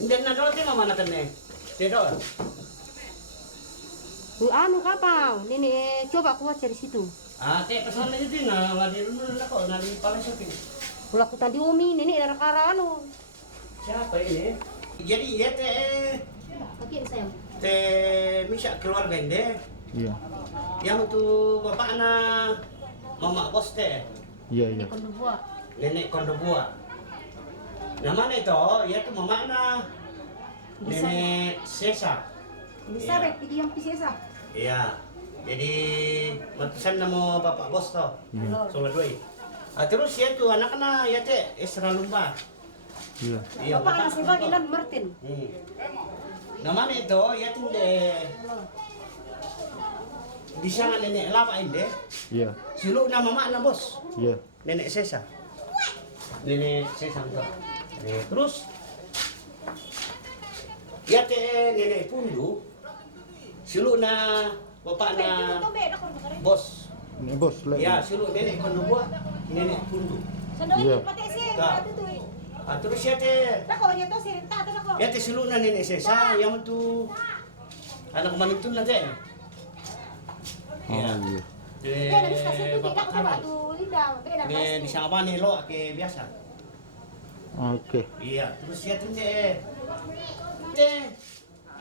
Hindi na doon, di mama natin eh. Dito. Anu kapau, nenek coba aku cari situ. Te, pasal na din na, wadi dulu na ako, nari pala shopping. Pula aku tadi umi, nenek dari anu. Siapa ini? Jadi ya Pakai sayang. Misha keluar bende. Iya. Yang untuk bapak na mama bos teh. Iya, iya. Nenek kondo buat. Nenek kondo buah. Namanya itu, ya tuh mama na Nenek Sesa. Bisa Iya. bet, ini yang pisesa. Iya. Jadi matusan nama bapak bos toh. Iya. Soalnya doi. Terus ya tuh anak-anak ya teh Esra Lumba. Iya. Iya. Bapak anak saya bilang Martin. Namanya itu ya tuh deh. Di sana nenek lapa ini. Iya. Silu nama mana bos? Iya. Nenek Sesa. Nenek Sesa tuh. Terus ya teh nenek Pundu. Silu na bapak na bos. Ini bos lah. Ya, silu nenek kondo buah, nenek Pundu. Iya. Terus ya teh, ya teh silu na nenek Sesa yang tu anak manitun na teh. Oh, Ya. iya. Bapak kawan. Di sama nih lo ke biasa. Oke. Iya, terus ya tuh teh.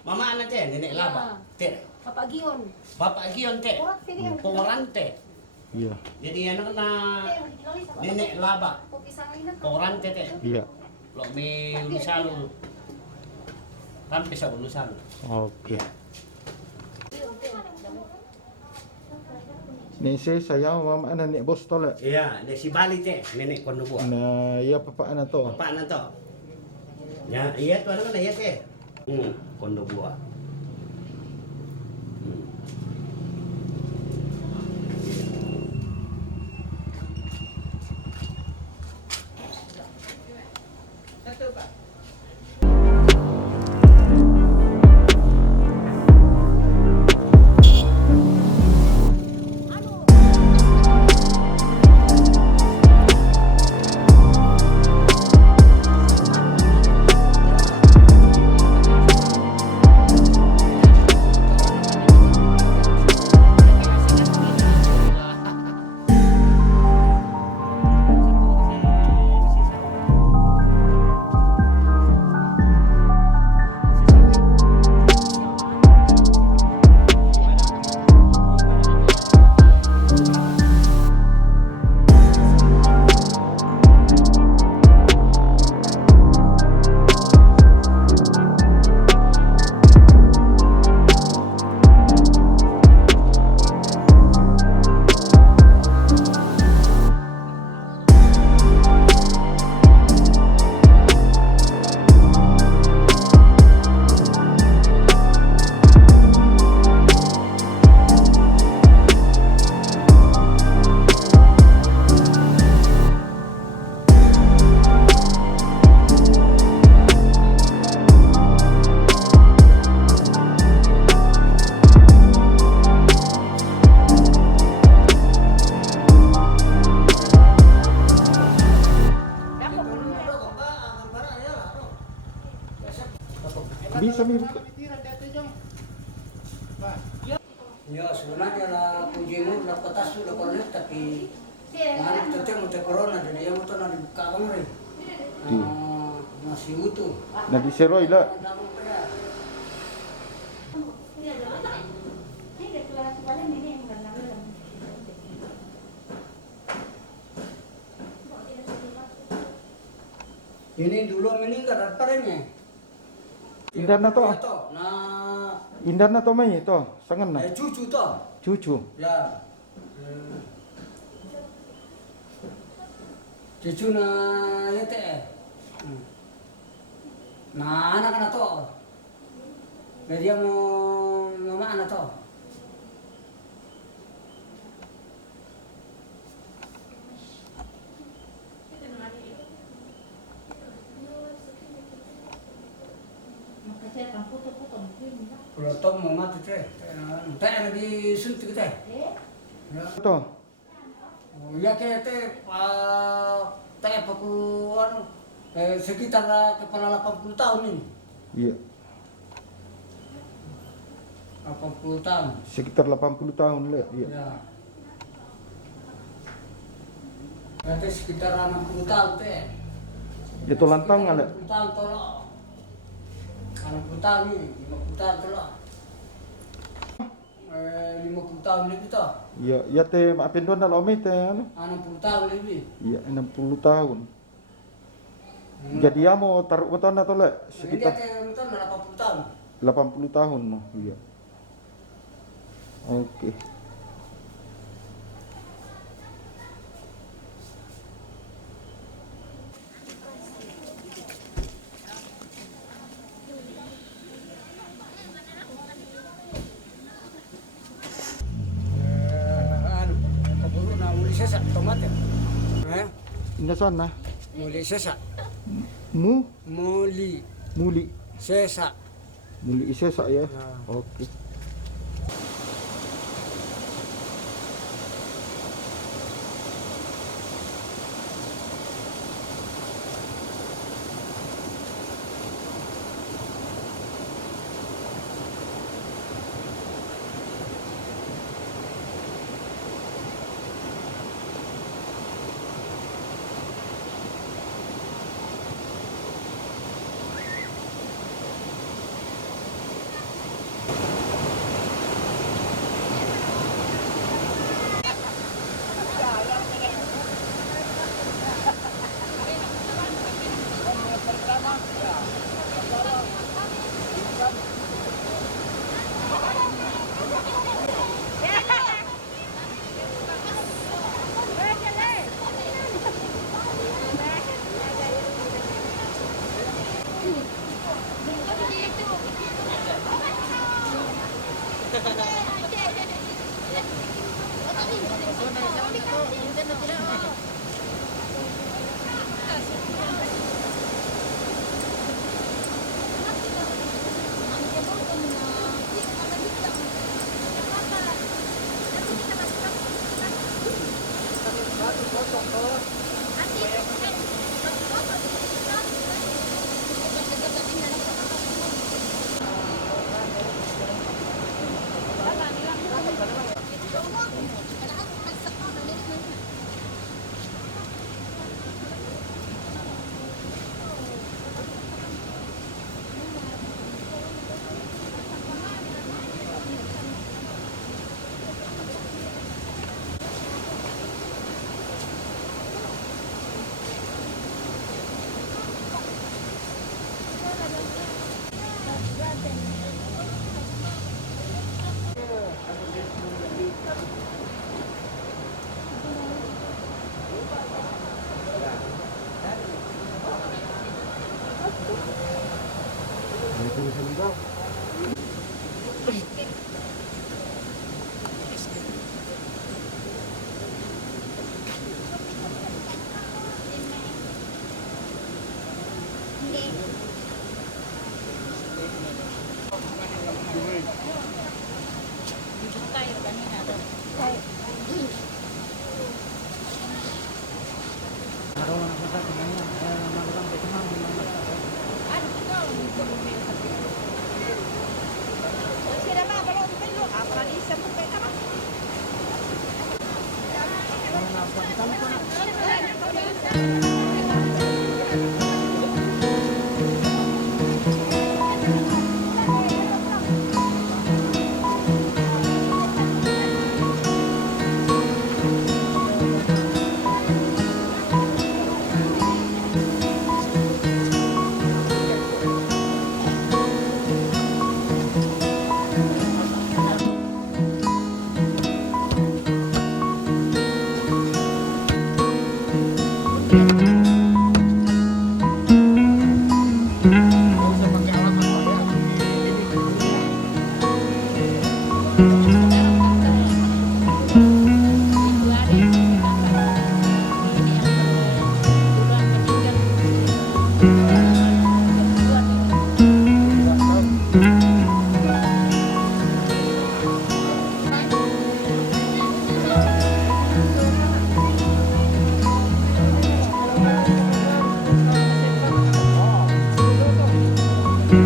Mama anak teh nenek laba. Teh. Bapak Gion. Bapak Gion teh. Pengoran teh. Iya. Jadi anak-anak nenek laba. Pengoran teh teh. Iya. Lo mi ulusan. Sampai sa ulusan. Oke. Nih saya mama nenek bos tolak. Iya, nek si Bali teh nenek kondo buah. Nah, iya papa anak to. Bapak anak to. Ya, iya tuh anak ya teh. Kondo buah. Bisa mi buka. Ya, sebenarnya lah kunjungan lah kertas sudah connect tapi mana teteh mau corona jadi yang itu nanti buka kemarin. Masih utuh. Nah di seroi lah. Ini dulu meninggal apa ini? Indah na to. Nah, Indah na to may to. Sangan na. cucu toh. Cucu. Ya. Cucu na ya teh. Nah, anak-anak toh. Dia mau mama anak toh. Kalau toh mau mati teh, teh lagi suntik teh. Ya. To. Ya kayak teh teh paku sekitar kepala 80 tahun ini. Iya, 80 tahun. sekitar 80 tahun Le. Iya. Ya. Berarti sekitar 60 tahun teh. Itu lantang Le. 60 tahun tolong. 60 tahun ini, 50 tahun tolong. 50 tahun lebih toh. Iya, ya teh maafin don dalam teh anu. 60 tahun lebih. Iya, 60 tahun. Jadi ya mau taruh beton atau Le? Ini dia Sekitar teh nonton 80 tahun. 80 tahun noh. Iya. Oke. Anu, keburu na uli sesak tomat ya. Ini sana. Muli sesak. Muli Muli sesak. muli isesa ya. Nah. Oke. Thank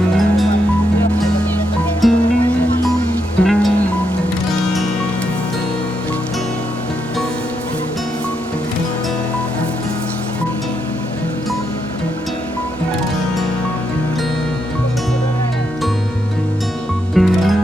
you. Nah,